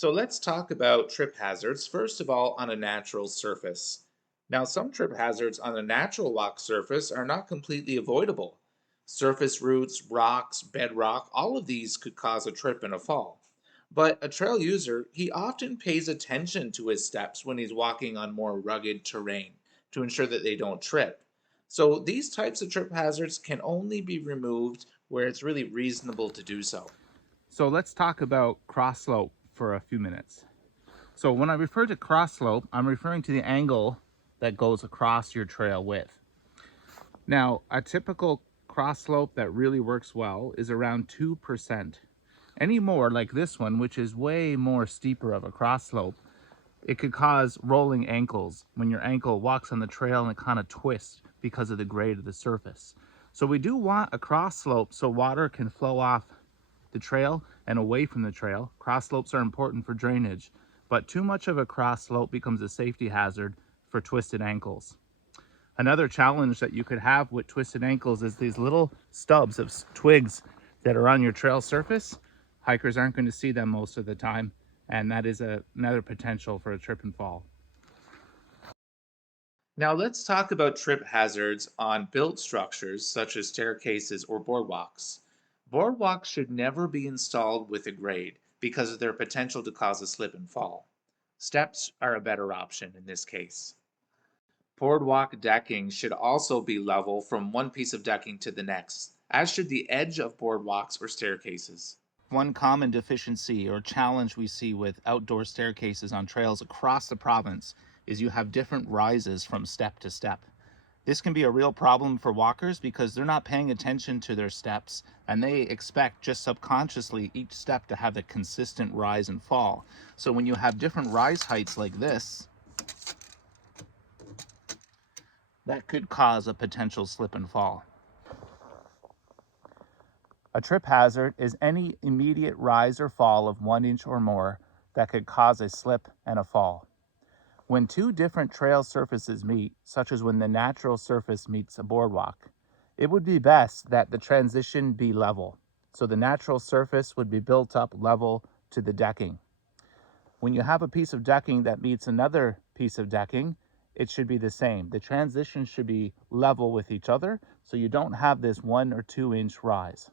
So let's talk about trip hazards, first of all, on a natural surface. Now, some trip hazards on a natural walk surface are not completely avoidable. Surface roots, rocks, bedrock, all of these could cause a trip and a fall. But a trail user, he often pays attention to his steps when he's walking on more rugged terrain to ensure that they don't trip. So these types of trip hazards can only be removed where it's really reasonable to do so. So let's talk about cross slope for a few minutes. So when I refer to cross slope, I'm referring to the angle that goes across your trail width. Now, a typical cross slope that really works well is around 2%. Any more like this one, which is way more steeper of a cross slope, it could cause rolling ankles when your ankle walks on the trail and it kind of twists because of the grade of the surface. So we do want a cross slope so water can flow off the trail and away from the trail. Cross slopes are important for drainage, but too much of a cross slope becomes a safety hazard for twisted ankles. Another challenge that you could have with twisted ankles is these little stubs of twigs that are on your trail surface. Hikers aren't going to see them most of the time, and that is another potential for a trip and fall. Now let's talk about trip hazards on built structures such as staircases or boardwalks. Boardwalks should never be installed with a grade because of their potential to cause a slip and fall. Steps are a better option in this case. Boardwalk decking should also be level from one piece of decking to the next, as should the edge of boardwalks or staircases. One common deficiency or challenge we see with outdoor staircases on trails across the province is you have different rises from step to step. This can be a real problem for walkers because they're not paying attention to their steps and they expect just subconsciously each step to have a consistent rise and fall. So when you have different rise heights like this, that could cause a potential slip and fall. A trip hazard is any immediate rise or fall of 1 inch or more that could cause a slip and a fall. When two different trail surfaces meet, such as when the natural surface meets a boardwalk, it would be best that the transition be level. So the natural surface would be built up level to the decking. When you have a piece of decking that meets another piece of decking, it should be the same. The transition should be level with each other so you don't have this 1 or 2 inch rise.